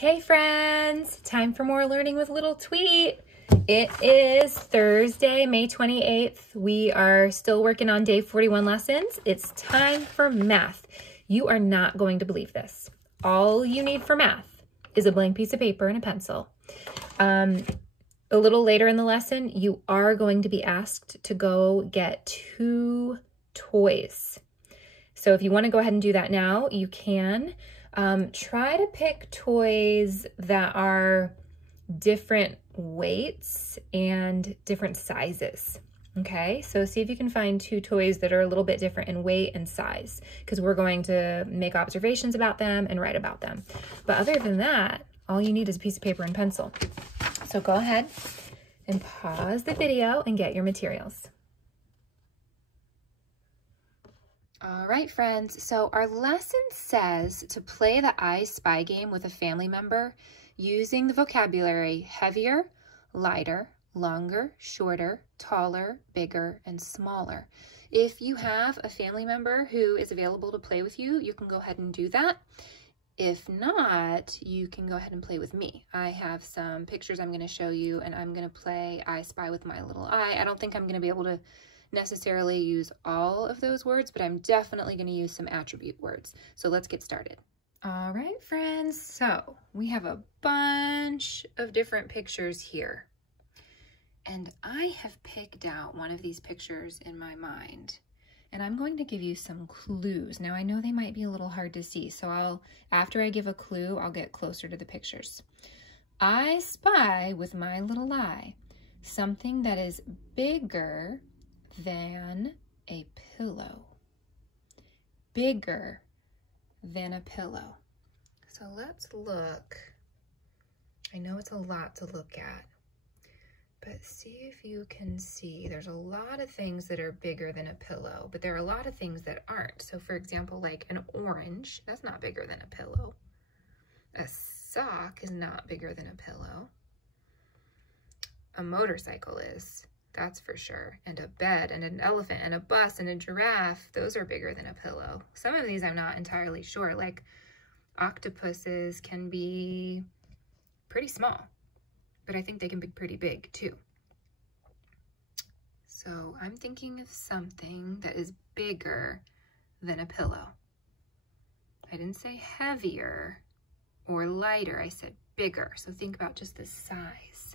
Hey friends, time for more learning with Little Tweet. It is Thursday, May 28th. We are still working on day 41 lessons. It's time for math. You are not going to believe this. All you need for math is a blank piece of paper and a pencil. A little later in the lesson, you are going to be asked to go get 2 toys. So if you want to go ahead and do that now, you can. Try to pick toys that are different weights and different sizes. Okay, so see if you can find 2 toys that are a little bit different in weight and size, because we're going to make observations about them and write about them. But other than that, all you need is a piece of paper and pencil. So go ahead and pause the video and get your materials. All right, friends, so our lesson says to play the I Spy game with a family member using the vocabulary heavier, lighter, longer, shorter, taller, bigger, and smaller. If you have a family member who is available to play with you, you can go ahead and do that. If not, you can go ahead and play with me. I have some pictures I'm going to show you, and I'm going to play I Spy with my little eye. I don't think I'm going to be able to necessarily use all of those words, but I'm definitely going to use some attribute words. So let's get started. All right, friends. So we have a bunch of different pictures here. And I have picked out one of these pictures in my mind. And I'm going to give you some clues. Now I know they might be a little hard to see, so after I give a clue, I'll get closer to the pictures. I spy with my little eye something that is bigger than a pillow. Bigger than a pillow. So let's look. I know it's a lot to look at, but see if you can see. There's a lot of things that are bigger than a pillow, but there are a lot of things that aren't. So for example, like an orange, that's not bigger than a pillow. A sock is not bigger than a pillow. A motorcycle is. That's for sure. And a bed and an elephant and a bus and a giraffe, those are bigger than a pillow. Some of these I'm not entirely sure, like octopuses can be pretty small, but I think they can be pretty big too. So I'm thinking of something that is bigger than a pillow. I didn't say heavier or lighter, I said bigger. So think about just the size.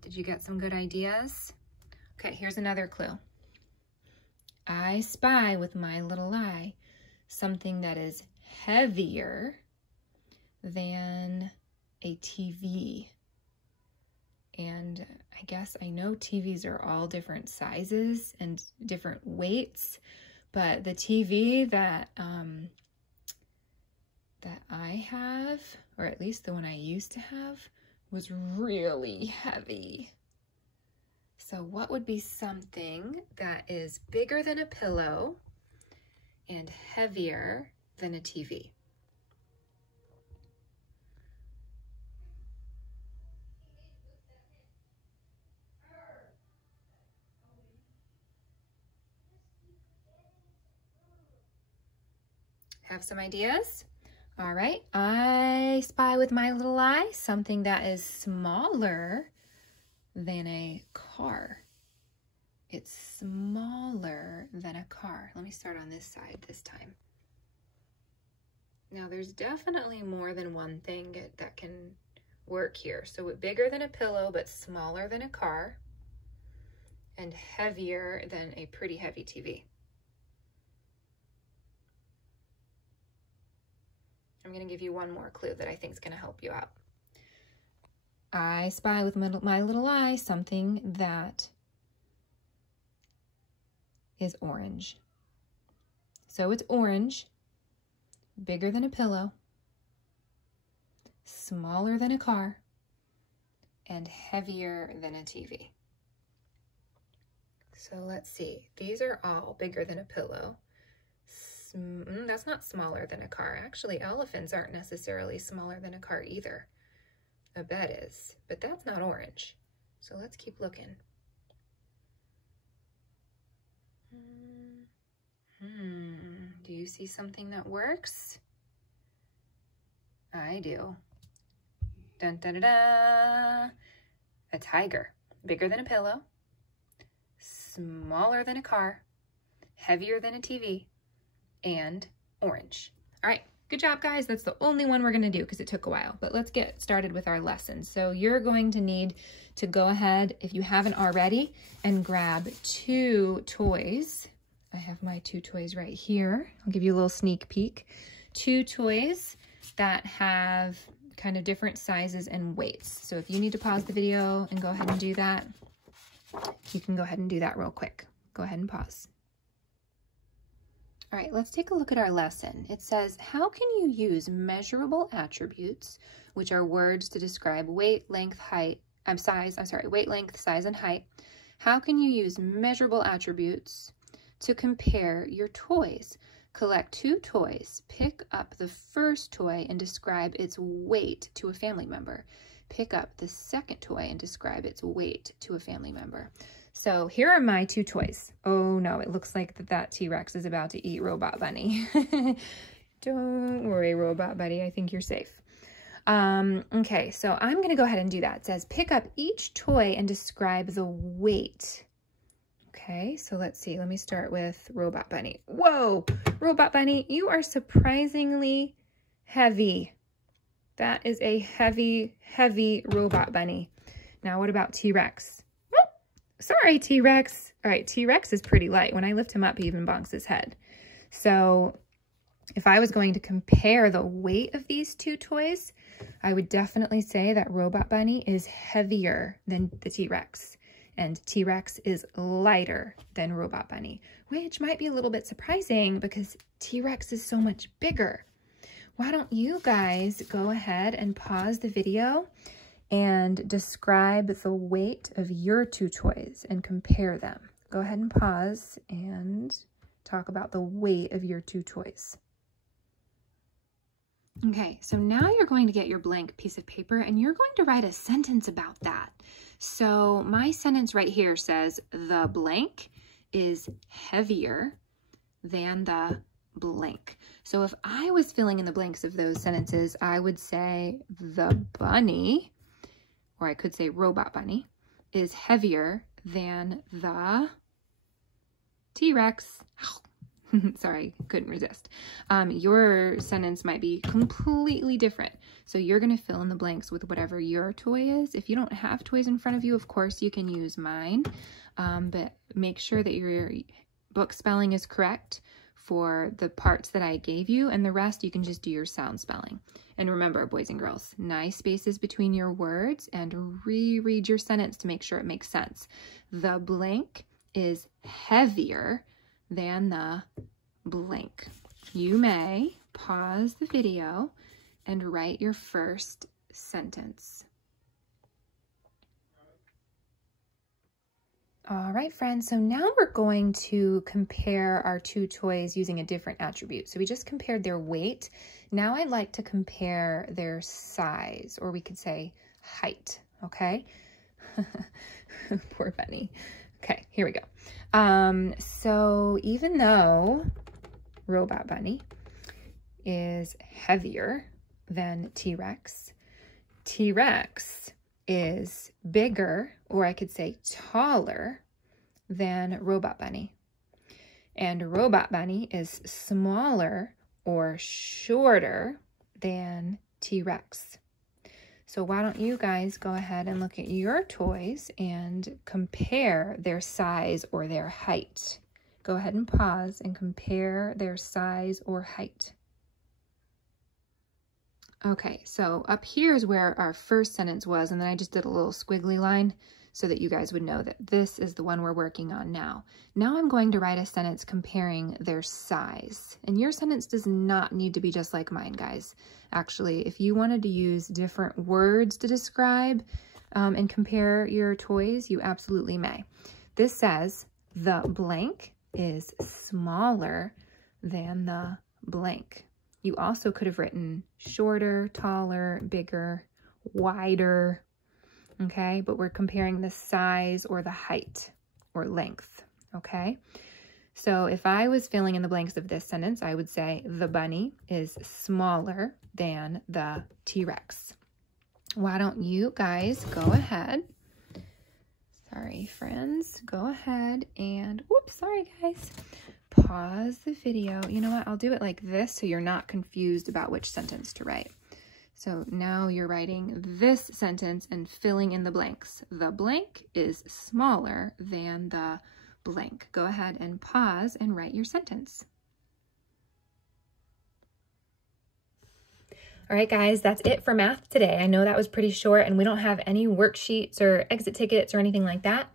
Did you get some good ideas? Okay, here's another clue. I spy with my little eye something that is heavier than a TV. And I guess I know TVs are all different sizes and different weights, but the TV that I have, or at least the one I used to have, was really heavy. So what would be something that is bigger than a pillow and heavier than a TV? Have some ideas? All right, I spy with my little eye something that is smaller than a car. It's smaller than a car. Let me start on this side this time. Now there's definitely more than one thing that can work here. So bigger than a pillow, but smaller than a car, and heavier than a pretty heavy TV. I'm going to give you one more clue that I think is going to help you out. I spy with my little eye something that is orange. So it's orange, bigger than a pillow, smaller than a car, and heavier than a TV. So let's see. These are all bigger than a pillow. That's not smaller than a car. Actually, elephants aren't necessarily smaller than a car either. A bed is, but that's not orange. So let's keep looking. Do you see something that works? I do. Dun, dun, dun, dun. A tiger, bigger than a pillow, smaller than a car, heavier than a TV, and orange. All right, good job, guys. That's the only one we're gonna do because it took a while, but let's get started with our lesson. So you're going to need to go ahead, if you haven't already, and grab 2 toys. I have my 2 toys right here. I'll give you a little sneak peek. 2 toys that have kind of different sizes and weights. So if you need to pause the video and go ahead and do that, you can go ahead and do that real quick. Go ahead and pause. All right, let's take a look at our lesson. It says, how can you use measurable attributes, which are words to describe weight, length, height, weight, length, size, and height. How can you use measurable attributes to compare your toys? Collect 2 toys. Pick up the first toy and describe its weight to a family member. Pick up the second toy and describe its weight to a family member. So here are my 2 toys. Oh no, it looks like that T-Rex is about to eat Robot Bunny. Don't worry, Robot Buddy, I think you're safe. Okay, so I'm gonna go ahead and do that. It says pick up each toy and describe the weight. Okay, so let's see. Let me start with Robot Bunny. Whoa, Robot Bunny, you are surprisingly heavy. That is a heavy, heavy Robot Bunny. Now, what about T-Rex? Sorry, T-Rex. All right, T-Rex is pretty light. When I lift him up, he even bonks his head. So if I was going to compare the weight of these 2 toys, I would definitely say that Robot Bunny is heavier than the T-Rex. And T-Rex is lighter than Robot Bunny, which might be a little bit surprising because T-Rex is so much bigger. Why don't you guys go ahead and pause the video and describe the weight of your 2 toys and compare them. Go ahead and pause and talk about the weight of your 2 toys. Okay, so now you're going to get your blank piece of paper and you're going to write a sentence about that. So my sentence right here says the blank is heavier than the blank. So if I was filling in the blanks of those sentences, I would say the bunny, or I could say Robot Bunny, is heavier than the T-Rex. Sorry, couldn't resist. Your sentence might be completely different. So you're going to fill in the blanks with whatever your toy is. If you don't have toys in front of you, of course, you can use mine. But make sure that your book spelling is correct for the parts that I gave you, and the rest you can just do your sound spelling. And remember, boys and girls, nice spaces between your words and reread your sentence to make sure it makes sense. The blank is heavier than the blank. You may pause the video and write your first sentence. All right, friends, so now we're going to compare our 2 toys using a different attribute. So we just compared their weight. Now I'd like to compare their size, or we could say height, okay? Poor bunny. Okay, here we go. So even though Robot Bunny is heavier than T-Rex, T-Rex is bigger, or I could say taller, than Robot Bunny. And Robot Bunny is smaller or shorter than T-Rex. So why don't you guys go ahead and look at your toys and compare their size or their height. Go ahead and pause and compare their size or height. Okay, so up here is where our first sentence was, and then I just did a little squiggly line so that you guys would know that this is the one we're working on now. Now I'm going to write a sentence comparing their size. And your sentence does not need to be just like mine, guys. Actually, if you wanted to use different words to describe and compare your toys, you absolutely may. This says the blank is smaller than the blank. You also could have written shorter, taller, bigger, wider, okay? But we're comparing the size or the height or length, okay? So if I was filling in the blanks of this sentence, I would say the bunny is smaller than the T-Rex. Why don't you guys go ahead? Sorry, friends. Go ahead and, oops, sorry, guys. Pause the video. You know what? I'll do it like this so you're not confused about which sentence to write. So now you're writing this sentence and filling in the blanks. The blank is smaller than the blank. Go ahead and pause and write your sentence. All right, guys, that's it for math today. I know that was pretty short and we don't have any worksheets or exit tickets or anything like that.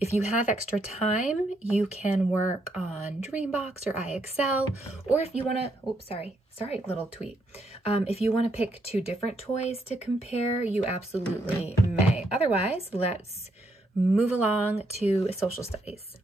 If you have extra time, you can work on Dreambox or iExcel, or if you want to, oops, sorry, little tweet. If you want to pick 2 different toys to compare, you absolutely may. Otherwise, let's move along to social studies.